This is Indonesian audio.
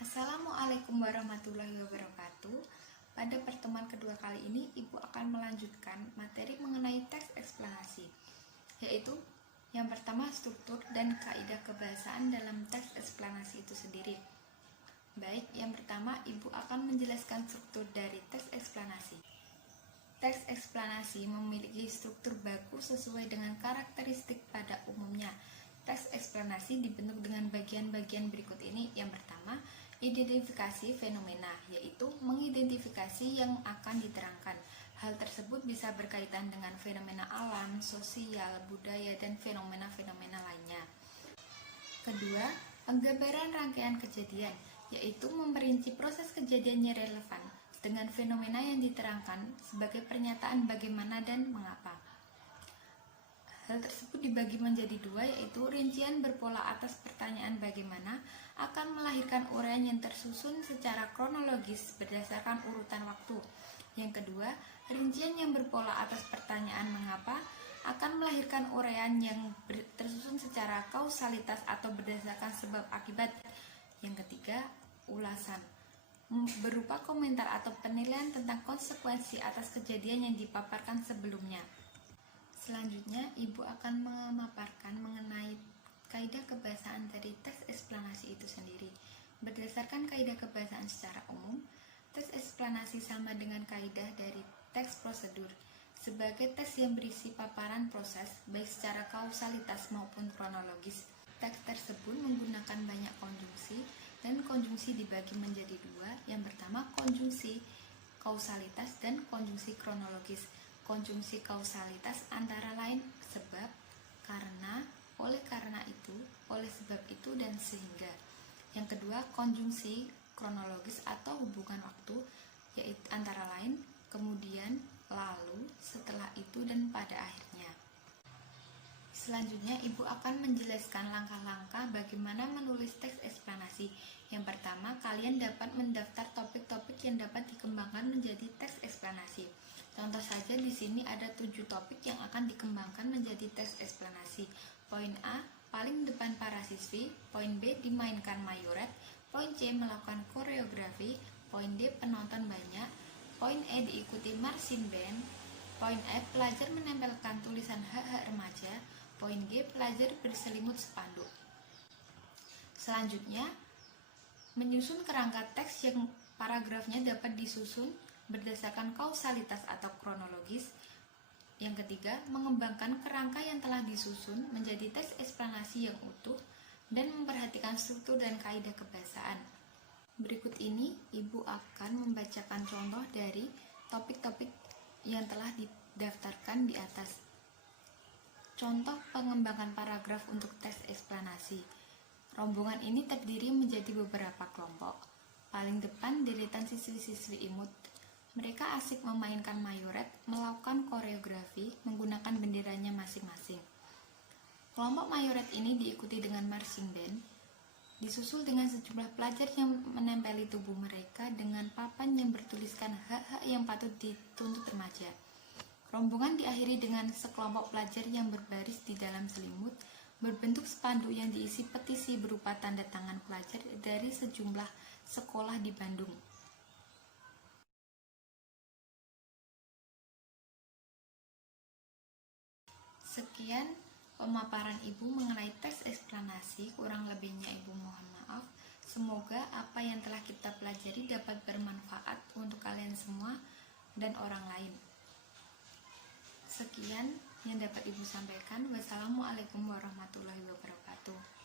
Assalamualaikum warahmatullahi wabarakatuh. Pada pertemuan kedua kali ini, Ibu akan melanjutkan materi mengenai teks eksplanasi, yaitu yang pertama struktur dan kaidah kebahasaan dalam teks eksplanasi itu sendiri. Baik, yang pertama Ibu akan menjelaskan struktur dari teks eksplanasi. Teks eksplanasi memiliki struktur baku sesuai dengan karakteristik pada umumnya. Teks eksplanasi dibentuk dengan bagian-bagian berikut ini. Yang pertama, identifikasi fenomena, yaitu mengidentifikasi yang akan diterangkan. Hal tersebut bisa berkaitan dengan fenomena alam, sosial, budaya, dan fenomena-fenomena lainnya. Kedua, penggambaran rangkaian kejadian, yaitu memperinci proses kejadiannya relevan dengan fenomena yang diterangkan sebagai pernyataan bagaimana dan mengapa. Hal tersebut dibagi menjadi dua, yaitu rincian berpola atas pertanyaan bagaimana akan melahirkan uraian yang tersusun secara kronologis berdasarkan urutan waktu. Yang kedua, rincian yang berpola atas pertanyaan mengapa akan melahirkan uraian yang tersusun secara kausalitas atau berdasarkan sebab akibat. Yang ketiga, ulasan berupa komentar atau penilaian tentang konsekuensi atas kejadian yang dipaparkan sebelumnya. Selanjutnya, Ibu akan memaparkan mengenai kaidah kebahasaan dari teks eksplanasi itu sendiri. Berdasarkan kaidah kebahasaan secara umum, teks eksplanasi sama dengan kaidah dari teks prosedur. Sebagai teks yang berisi paparan proses, baik secara kausalitas maupun kronologis, teks tersebut menggunakan banyak konjungsi, dan konjungsi dibagi menjadi dua. Yang pertama, konjungsi kausalitas dan konjungsi kronologis. Konjungsi kausalitas antara lain sebab, karena, oleh karena itu, oleh sebab itu, dan sehingga. Yang kedua, konjungsi kronologis atau hubungan waktu, yaitu antara lain, kemudian, lalu, setelah itu, dan pada akhirnya. Selanjutnya, Ibu akan menjelaskan langkah-langkah bagaimana menulis teks eksplanasi. Yang pertama, kalian dapat mendaftar topik-topik yang dapat dikembangkan menjadi teks eksplanasi. Contoh saja di sini ada 7 topik yang akan dikembangkan menjadi teks eksplanasi. Poin A, paling depan para siswi. Poin B, dimainkan mayoret. Poin C, melakukan koreografi. Poin D, penonton banyak. Poin E, diikuti marching band. Poin F, pelajar menempelkan tulisan hak-hak remaja. Poin G, pelajar berselimut spanduk. Selanjutnya, menyusun kerangka teks yang paragrafnya dapat disusun berdasarkan kausalitas atau kronologis. Yang ketiga, mengembangkan kerangka yang telah disusun menjadi teks eksplanasi yang utuh dan memperhatikan struktur dan kaidah kebahasaan. Berikut ini, Ibu akan membacakan contoh dari topik-topik yang telah didaftarkan di atas. Contoh pengembangan paragraf untuk teks eksplanasi. Rombongan ini terdiri menjadi beberapa kelompok. Paling depan, deretan siswi-siswi imut. Mereka asik memainkan mayoret, melakukan koreografi, menggunakan benderanya masing-masing. Kelompok mayoret ini diikuti dengan marching band, disusul dengan sejumlah pelajar yang menempeli tubuh mereka dengan papan yang bertuliskan hak-hak yang patut dituntut remaja. Rombongan diakhiri dengan sekelompok pelajar yang berbaris di dalam selimut, berbentuk spanduk yang diisi petisi berupa tanda tangan pelajar dari sejumlah sekolah di Bandung. Sekian pemaparan Ibu mengenai teks eksplanasi, kurang lebihnya Ibu mohon maaf. Semoga apa yang telah kita pelajari dapat bermanfaat untuk kalian semua dan orang lain. Sekian yang dapat Ibu sampaikan. Wassalamualaikum warahmatullahi wabarakatuh.